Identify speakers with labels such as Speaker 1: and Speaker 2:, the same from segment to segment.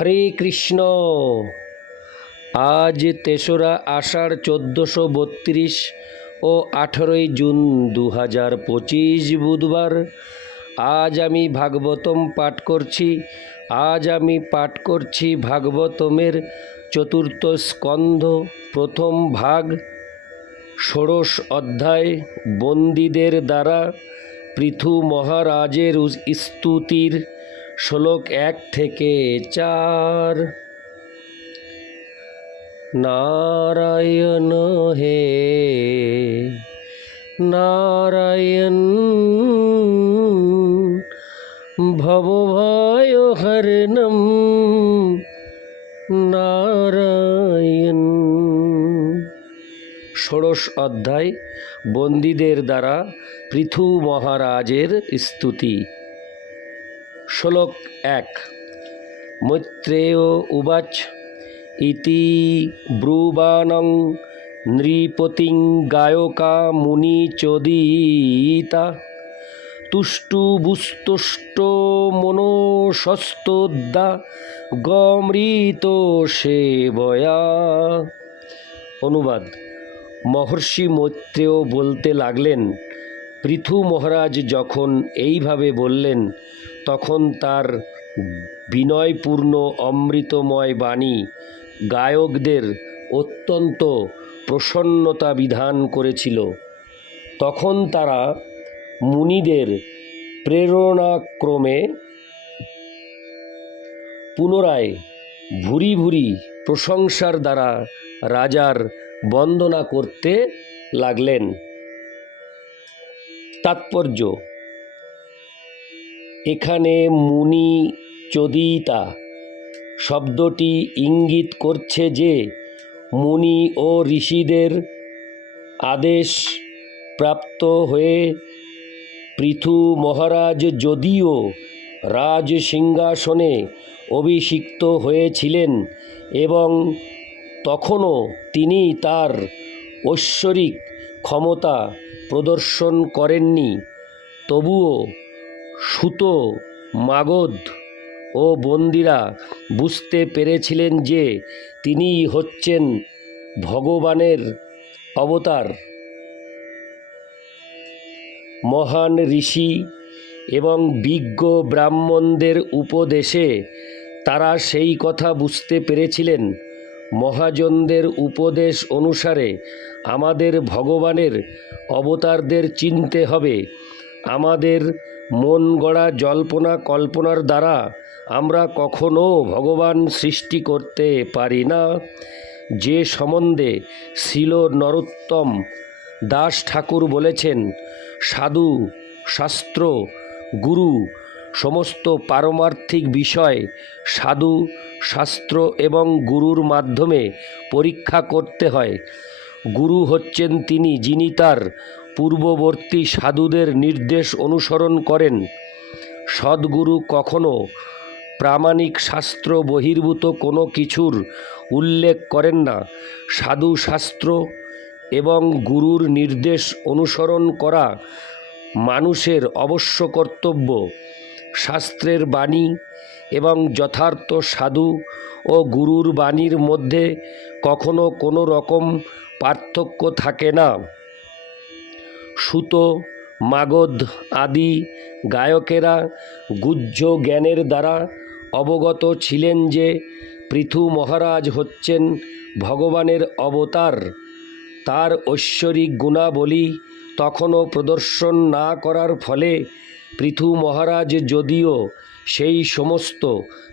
Speaker 1: হরে কৃষ্ণ। আজ তেসরা আষাঢ় চোদ্দোশো বত্রিশ ও আঠেরোই জুন দু হাজার পঁচিশ বুধবার। আজ আমি ভাগবতম পাঠ করছি। আজ আমি পাঠ করছি ভাগবতমের চতুর্থ স্কন্ধ, প্রথম ভাগ। ষোড়শ অধ্যায় বন্দীদের দ্বারা পৃথু মহারাজের স্তুতির শ্লোক এক থেকে চার। নারায়ণ হে, নারায়ণ ভবভয় হরণম, নারায়ণ। ষোড়শ অধ্যায় বন্দীদের দ্বারা পৃথু মহারাজের স্তুতি। শ্লোক এক। মৈত্রেয় উবাচ ইতি ব্রুবাণং নৃপতিং গায়কা মুনি চোদিতা। তুষ্টুবুস্তুষ্ট মনোসস্তোদ্দা গমৃত সেবয়া। অনুবাদ, মহর্ষি মৈত্রেয় বলতে লাগলেন, পৃথু মহারাজ যখন এইভাবে বললেন তখন তার বিনয়পূর্ণ অমৃতময় বাণী গায়কদের অত্যন্ত প্রসন্নতা বিধান করেছিল। তখন তারা মুনিদের প্রেরণাক্রমে পুনরায় ভুরি ভুরি প্রশংসার দ্বারা রাজার বন্দনা করতে লাগলেন। তাৎপর্য এখানে মুনি চোদিতা। শব্দটি ইঙ্গিত করছে যে, মুনি ও ঋষিদের আদেশ প্রাপ্ত হয়ে পৃথু মহারাজ যদিও রাজ সিংহাসনে অভিষিক্ত হয়েছিলেন এবং তখনও তিনি তার ঐশ্বরিক ক্ষমতা প্রদর্শন করেননি, তবুও সুত, মাগধ ও বন্দিরা বুঝতে পেরেছিলেন যে তিনিই হচ্ছেন ভগবানের অবতার। মহান ঋষি এবং বিজ্ঞ ব্রাহ্মণদের উপদেশে তারা সেই কথা বুঝতে পেরেছিলেন। মহাজনদের উপদেশ অনুসারে আমাদের ভগবানের অবতারদের চিনতে হবে। আমাদের মন গড়া জল্পনা কল্পনার দ্বারা আমরা কখনো ভগবান সৃষ্টি করতে পারি না। যে সম্বন্ধে শিল নরোত্তম দাস ঠাকুর বলেছেন, সাধু, শাস্ত্র, গুরু, সমস্ত পারমার্থিক বিষয় সাধু, শাস্ত্র এবং গুরুর মাধ্যমে পরীক্ষা করতে হয়। গুরু হচ্ছেন তিনি, যিনি তার পূর্ববর্তী সাধুদের নির্দেশ অনুসরণ করেন। সদ্গুরু কখনো প্রামাণিক শাস্ত্র বহির্ভূত কোনো কিছুর উল্লেখ করেন না। সাধু শাস্ত্র এবং গুরুর নির্দেশ অনুসরণ করা মানুষের অবশ্য কর্তব্য। শাস্ত্রের বাণী এবং যথার্থ সাধু ও গুরুর বাণীর মধ্যে কখনো কোনো রকম পার্থক্য থাকে না। সুত, মাগধ আদি গায়কেরা গুহ্য জ্ঞানের দ্বারা অবগত ছিলেন যে পৃথু মহারাজ হচ্ছেন ভগবানের অবতার। তার ঐশ্বরিক গুণাবলী তখনও প্রদর্শন না করার ফলে পৃথু মহারাজ যদিও সেই সমস্ত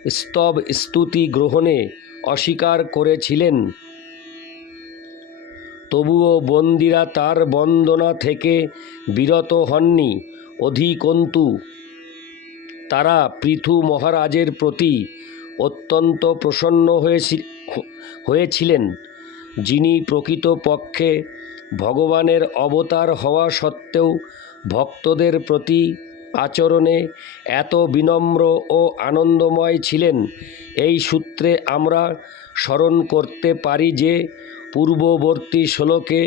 Speaker 1: স্তব স্তুতি গ্রহণে অস্বীকার করেছিলেন তবুও বন্দিরা তার বন্দনা থেকে বিরত হননি অধিকন্তু। তারা পৃথু মহারাজের প্রতি অত্যন্ত প্রসন্ন হয়েছি, হয়েছিলেন, যিনি প্রকৃতপক্ষে ভগবানের অবতার হওয়া সত্ত্বেও ভক্তদের প্রতি আচরণে এত বিনম্র ও আনন্দময় ছিলেন, এই সূত্রে আমরা স্মরণ করতে পারি যে পূর্ববর্তী শ্লোকে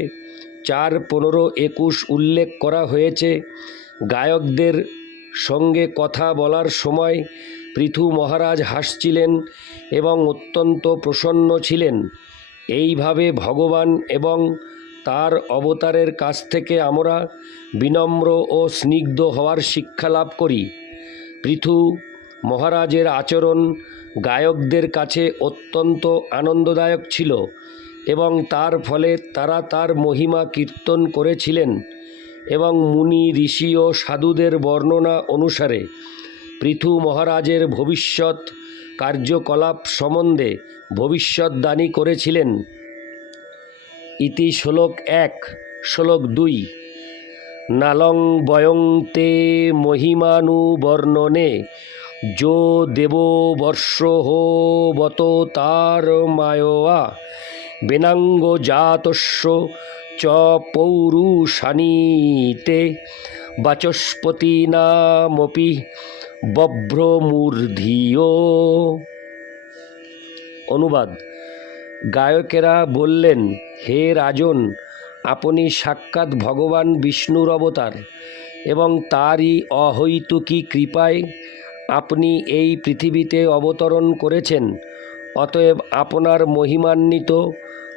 Speaker 1: চার পনেরো একুশ উল্লেখ করা হয়েছে, গায়কদের সঙ্গে কথা বলার সময় পৃথু মহারাজ হাসছিলেন এবং অত্যন্ত প্রসন্ন ছিলেন। এইভাবে ভগবান এবং তার অবতারের কাছ থেকে আমরা বিনম্র ও স্নিগ্ধ হওয়ার শিক্ষা লাভ করি। পৃথু মহারাজের আচরণ গায়কদের কাছে অত্যন্ত আনন্দদায়ক ছিল। এবং তার ফলে তারা তার মহিমা কীর্তন করেছিলেন এবং মুনি, ঋষি ও সাধুদের বর্ণনা অনুসারে পৃথু মহারাজের ভবিষ্যৎ কার্যকলাপ সম্বন্ধে ভবিষ্যৎদানী করেছিলেন। ইতি শ্লোক এক, শ্লোক দুই, নালং বয়ং তে মহিমানুবর্ণনে যো দেব বর্ষ হো বত তার মায়োয়া বেনাঙ্গ জাতস্য চ পৌরুষানীতে বাচস্পতি নামপি বভ্রমূর্ধিও অনুবাদ, গায়কেরা বললেন, হে রাজন, আপনি সাক্ষাৎ ভগবান বিষ্ণুর অবতার এবং তারই অহৈতুকী কৃপায় আপনি এই পৃথিবীতে অবতরণ করেছেন। অতএব আপনার মহিমান্বিত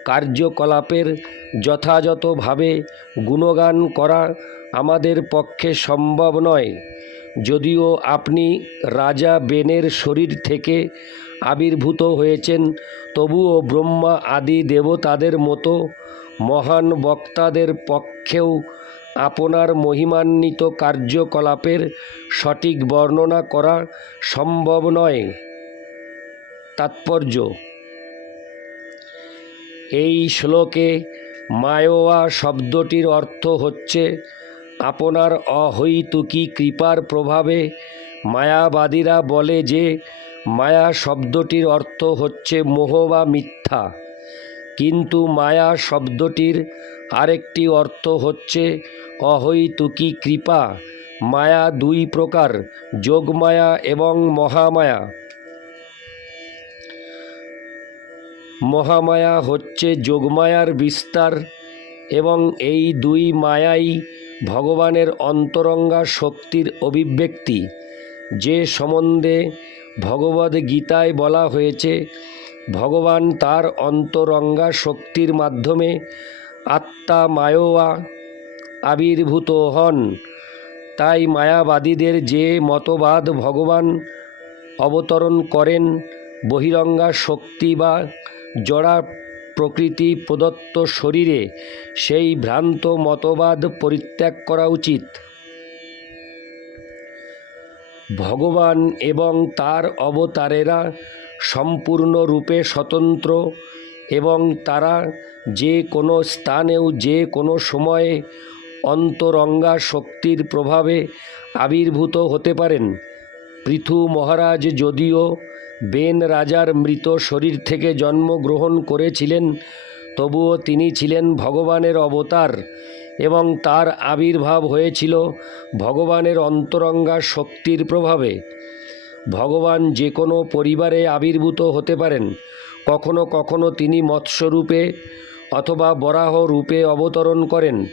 Speaker 1: কার্যকলাপের যথাযথভাবে গুণগান করা আমাদের পক্ষে সম্ভব নয়। যদিও আপনি রাজা বেনের শরীর থেকে আবির্ভূত হয়েছেন, তবুও ব্রহ্মা আদি দেবতাদের মতো মহান বক্তাদের পক্ষেও আপনার মহিমান্বিত কার্যকলাপের সঠিক বর্ণনা করা সম্ভব নয়। তাৎপর্য। এই শ্লোকে মায়োয়া শব্দটির অর্থ হচ্ছে, আপনার অহৈতুকী কৃপার প্রভাবে মায়াবাদীরা বলে যে, মায়া শব্দটির অর্থ হচ্ছে মোহ বা মিথ্যা। কিন্তু মায়া শব্দটির আরেকটি অর্থ হচ্ছে অহৈতুকী কৃপা। মায়া দুই প্রকার, যোগমায়া এবং মহামায়া। মহামায়া হচ্ছে যোগমায়ার বিস্তার এবং এই দুই মায়াই ভগবানের অন্তরঙ্গা শক্তির অভিব্যক্তি। যে সম্বন্ধে ভগবদ গীতায় বলা হয়েছে, ভগবান তার অন্তরঙ্গা শক্তির মাধ্যমে আত্মা মায়োয়া আবির্ভূত হন। তাই মায়াবাদীদের যে মতবাদ ভগবান অবতরণ করেন, বহিরঙ্গা শক্তি বা জড়া প্রকৃতি প্রদত্ত শরীরে সেই ভ্রান্ত মতবাদ পরিত্যাগ করা উচিত। ভগবান এবং তার অবতারেরা সম্পূর্ণরূপে স্বতন্ত্র এবং তারা যে কোনো স্থানেও যে কোনো সময়ে অন্তরঙ্গা শক্তির প্রভাবে আবির্ভূত হতে পারেন। পৃথু মহারাজ যদিও বেন রাজার মৃত শরীর থেকে জন্মগ্রহণ করেছিলেন, তবুও তিনি ছিলেন ভগবানের অবতার এবং তার আবির্ভাব হয়েছিল ভগবানের অন্তরঙ্গা শক্তির প্রভাবে। ভগবান যে কোনো পরিবারে আবির্ভূত হতে পারেন, কখনো কখনো তিনি মৎস্যরূপে অথবা বরাহ রূপে অবতরণ করেন,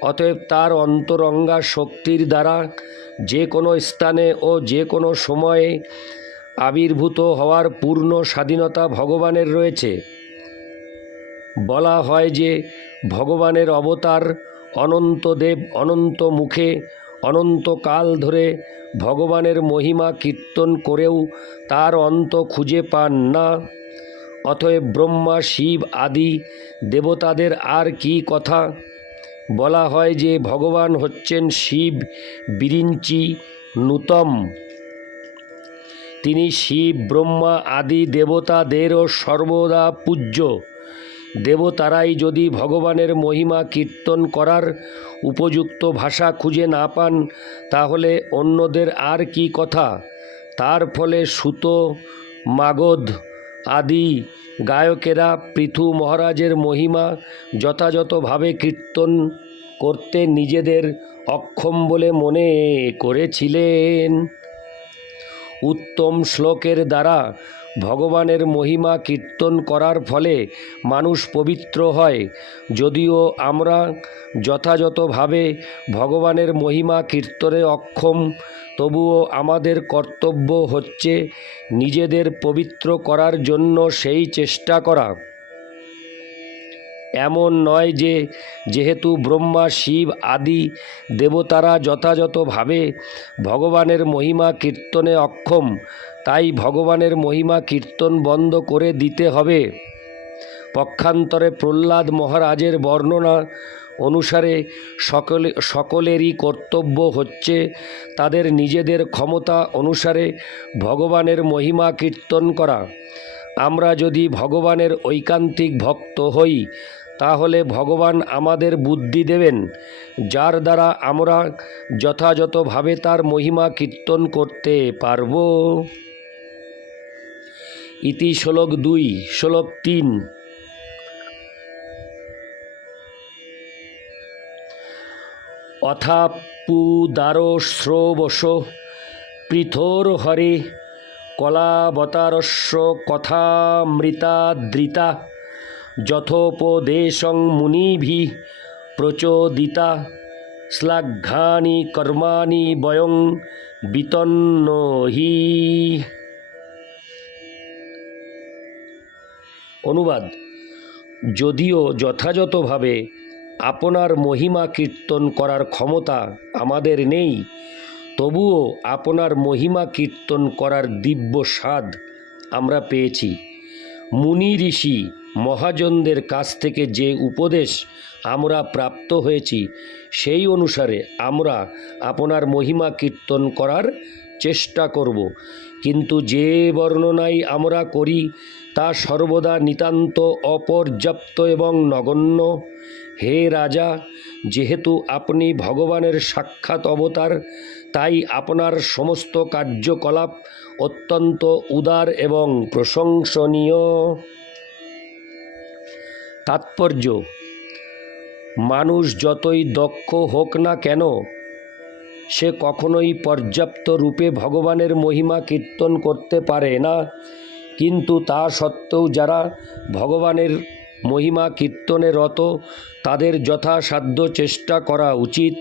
Speaker 1: অতএব তার অন্তরঙ্গা শক্তির দ্বারা যে কোনো স্থানে ও যে কোনো সময়ে আবির্ভূত হওয়ার পূর্ণ স্বাধীনতা ভগবানের রয়েছে। বলা হয় যে, ভগবানের অবতার অনন্তদেব অনন্ত মুখে অনন্তকাল ধরে ভগবানের মহিমা কীর্তন করেও তার অন্ত খুঁজে পান না। অতএব ব্রহ্মা, শিব আদি দেবতাদের আর কি কথা? বলা হয় যে, ভগবান হচ্ছেন শিব, বিরিঞ্চি, নূতম। তিনি শিব, ব্রহ্মা আদি দেবতাদেরও সর্বদা পূজ্য। দেবতারাই যদি ভগবানের মহিমা কীর্তন করার উপযুক্ত ভাষা খুঁজে না পান, তাহলে অন্যদের আর কি কথা? তার ফলে সুত, মাগধ আদি গায়কেরা পৃথু মহারাজের মহিমা যথাযথভাবে কীর্তন করতে নিজেদের অক্ষম বলে মনে করেছিলেন। উত্তম শ্লোকের দ্বারা ভগবানের মহিমা কীর্তন করার ফলে মানুষ পবিত্র হয়। যদিও আমরা যথাযথভাবে ভগবানের মহিমা কীর্তনে অক্ষম, তবুও আমাদের কর্তব্য হচ্ছে নিজেদের পবিত্র করার জন্য সেই চেষ্টা করা। এমন নয় যে যেহেতু ব্রহ্মা, শিব আদি দেবতারা যথাযথভাবে ভগবানের মহিমা কীর্তনে অক্ষম, তাই ভগবানের মহিমা কীর্তন বন্ধ করে দিতে হবে। পক্ষান্তরে প্রহ্লাদ মহারাজের বর্ণনা অনুসারে সকলে সকলেরই কর্তব্য হচ্ছে তাদের নিজেদের ক্ষমতা অনুসারে ভগবানের মহিমা কীর্তন করা। আমরা যদি ভগবানের ঐকান্তিক ভক্ত হই, তাহলে ভগবান আমাদের বুদ্ধি দেবেন, যার দ্বারা আমরা যথাযথভাবে তার মহিমা কীর্তন করতে পারব। ইতি শ্লোক দুই, শ্লোক তিন। অথাপুদারো শ্রবশ পৃথোর হরে কলাবতারস্য কথামৃতাদৃতা যথোপদেশং মুনিভি প্রচোদিতা শ্লাঘ্যানি কর্মাণি বয়ং বিতন্ন হি। অনুবাদ, যদিও যথাযথভাবে আপনার মহিমা কীর্তন করার ক্ষমতা আমাদের নেই তবুও আপনার মহিমা কীর্তন করার দিব্য স্বাদ আমরা পেয়েছি। মুনি ঋষি মহাজনদের কাছ থেকে যে উপদেশ আমরা প্রাপ্ত হয়েছি, সেই অনুসারে আমরা আপনার মহিমা কীর্তন করার চেষ্টা করব। কিন্তু যে বর্ণনাই আমরা করি, তা সর্বদা নিতান্ত অপর্যাপ্ত এবং নগণ্য। হে রাজা, যেহেতু আপনি ভগবানের সাক্ষাৎ অবতার তাই আপনার সমস্ত কার্যকলাপ অত্যন্ত উদার এবং প্রশংসনীয়। তাৎপর্য, মানুষ যতই দক্ষ হোক না কেন, সে কখনোই পর্যাপ্ত রূপে ভগবানের মহিমা কীর্তন করতে পারে না। কিন্তু তা সত্ত্বেও যারা ভগবানের মহিমা কীর্তনে রত, তাদের যথাসাধ্য চেষ্টা করা উচিত।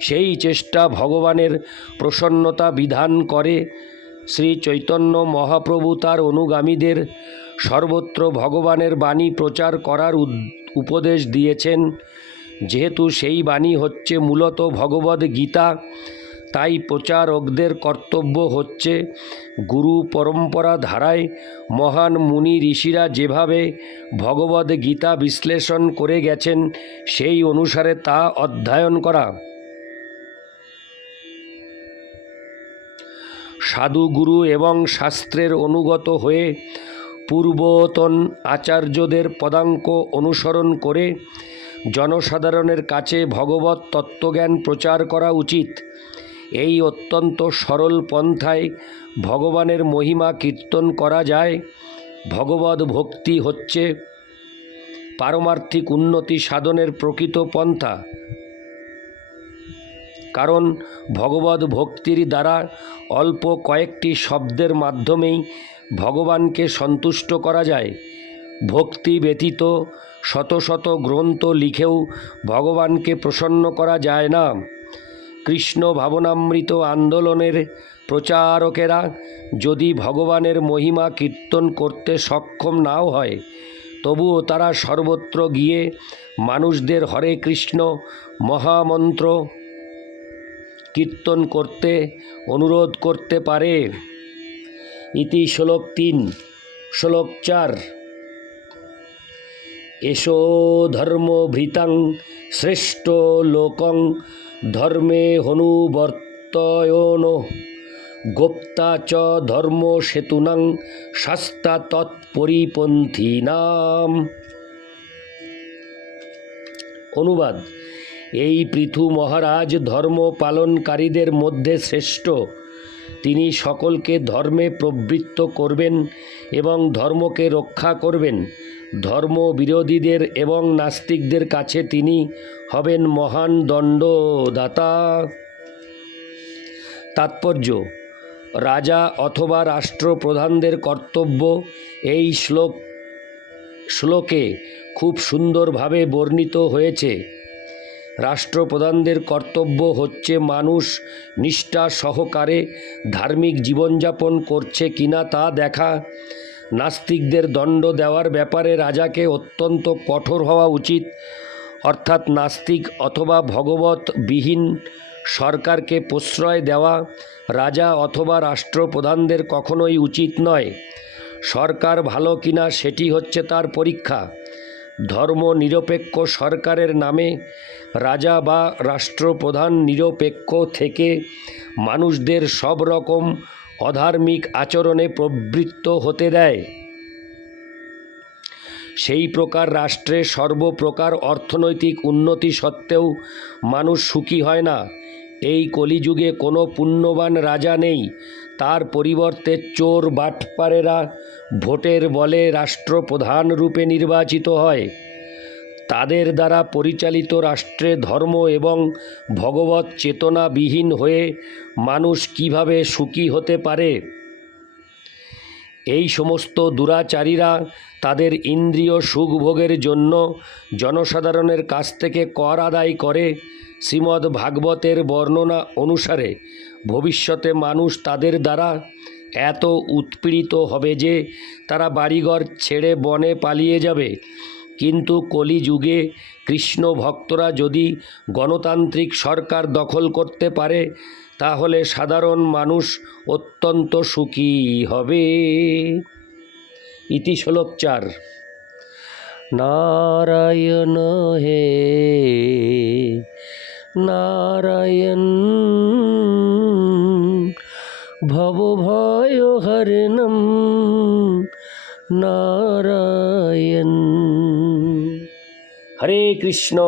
Speaker 1: সেই চেষ্টা ভগবানের প্রসন্নতা বিধান করে। শ্রী চৈতন্য মহাপ্রভু তার অনুগামীদের সর্বত্র ভগবানের বাণী প্রচার করার উপদেশ দিয়েছেন। যেহেতু সেই বাণী হচ্ছে মূলত ভগবদ গীতা, তাই প্রচারকদের কর্তব্য হচ্ছে গুরু পরম্পরা ধারায় মহান মুনি ঋষিরা যেভাবে ভগবদ গীতা বিশ্লেষণ করে গেছেন, সেই অনুসারে তা অধ্যয়ন করা। সাধুগুরু এবং শাস্ত্রের অনুগত হয়ে পূর্বতন আচার্যদের পদাঙ্ক অনুসরণ করে জনসাধারণের কাছে ভগবত তত্ত্বজ্ঞান প্রচার করা উচিত। এই অত্যন্ত সরল পন্থায় ভগবানের মহিমা কীর্তন করা যায়। ভগবদ ভক্তি হচ্ছে পারমার্থিক উন্নতি সাধনের প্রকৃত পন্থা। কারণ ভগবদ ভক্তির দ্বারা অল্প কয়েকটি শব্দের মাধ্যমেই ভগবানকে সন্তুষ্ট করা যায়। ভক্তি ব্যতীত শত শত গ্রন্থ লিখেও ভগবানকে প্রসন্ন করা যায় না। কৃষ্ণ ভাবনামৃত আন্দোলনের প্রচারকেরা যদি ভগবানের মহিমা কীর্তন করতে সক্ষম নাও হয়, তবুও তারা সর্বত্র গিয়ে মানুষদের হরে কৃষ্ণ মহামন্ত্র কীর্তন করতে, অনুরোধ করতে পারে। ইতি শ্লোক তিন, শ্লোক চার। এসো ধর্মভৃতাং শ্রেষ্ঠ লোকং, ধর্মে হনুবর্তয়ন। গোপ্তা চ ধর্ম সেতুনাং শাস্তা তৎপরিপন্থী নাম অনুবাদ। এই পৃথু মহারাজ ধর্ম পালনকারীদের মধ্যে শ্রেষ্ঠ। তিনি সকলকে ধর্মে প্রবৃত্ত করবেন এবং ধর্মকে রক্ষা করবেন। ধর্ম বিরোধীদের এবং নাস্তিকদের কাছে তিনি হবেন মহান দণ্ডদাতা। তাৎপর্য, রাজা অথবা রাষ্ট্রপ্রধানদের কর্তব্য এই শ্লোক, শ্লোকে খুব সুন্দরভাবে বর্ণিত হয়েছে। রাষ্ট্রপ্রধানদের কর্তব্য হচ্ছে মানুষ নিষ্ঠা সহকারে ধার্মিক জীবনযাপন করছে কিনা তা দেখা। নাস্তিকদের দণ্ড দেওয়ার ব্যাপারে রাজাকে অত্যন্ত কঠোর হওয়া উচিত। অর্থাৎ নাস্তিক অথবা ভগবত বিহীন সরকারকে প্রশ্রয় দেওয়া রাজা অথবা রাষ্ট্রপ্রধানদের কখনোই উচিত নয়। সরকার ভালো কিনা সেটি হচ্ছে তার পরীক্ষা। ধর্ম নিরপেক্ষ সরকারের নামে রাজা বা রাষ্ট্রপ্রধান নিরপেক্ষ থেকে মানুষদের সব রকম অধার্মিক আচরণে প্রবৃত্ত হতে দেয়। সেই প্রকার রাষ্ট্রে সর্বপ্রকার অর্থনৈতিক উন্নতি সত্ত্বেও মানুষ সুখী হয় না। এই কলিযুগে কোনো পুণ্যবান রাজা নেই। তার পরিবর্তে চোর বাটপারেরা ভোটের বলে রাষ্ট্রপ্রধান রূপে নির্বাচিত হয়। তাদের দ্বারা পরিচালিত রাষ্ট্রে ধর্ম এবং ভগবত চেতনাবিহীন হয়ে মানুষ কীভাবে সুখী হতে পারে? এই সমস্ত দুরাচারীরা তাদের ইন্দ্রিয় সুখভোগের জন্য জনসাধারণের কাছ থেকে কর আদায় করে শ্রীমদ্ ভাগবতের বর্ণনা অনুসারে ভবিষ্যতে মানুষ তাদের দ্বারা এত উৎপীড়িত হবে যে তারা বাড়িঘর ছেড়ে বনে পালিয়ে যাবে। কিন্তু কলিযুগে কৃষ্ণ ভক্তরা যদি গণতান্ত্রিক সরকার দখল করতে পারে, তাহলে সাধারণ মানুষ অত্যন্ত সুখী হবে। ইতি শ্লোক চার নারায়ণ হে, নারায়ণ ভবভয় হরণম নারায়ণ। হরে কৃষ্ণ।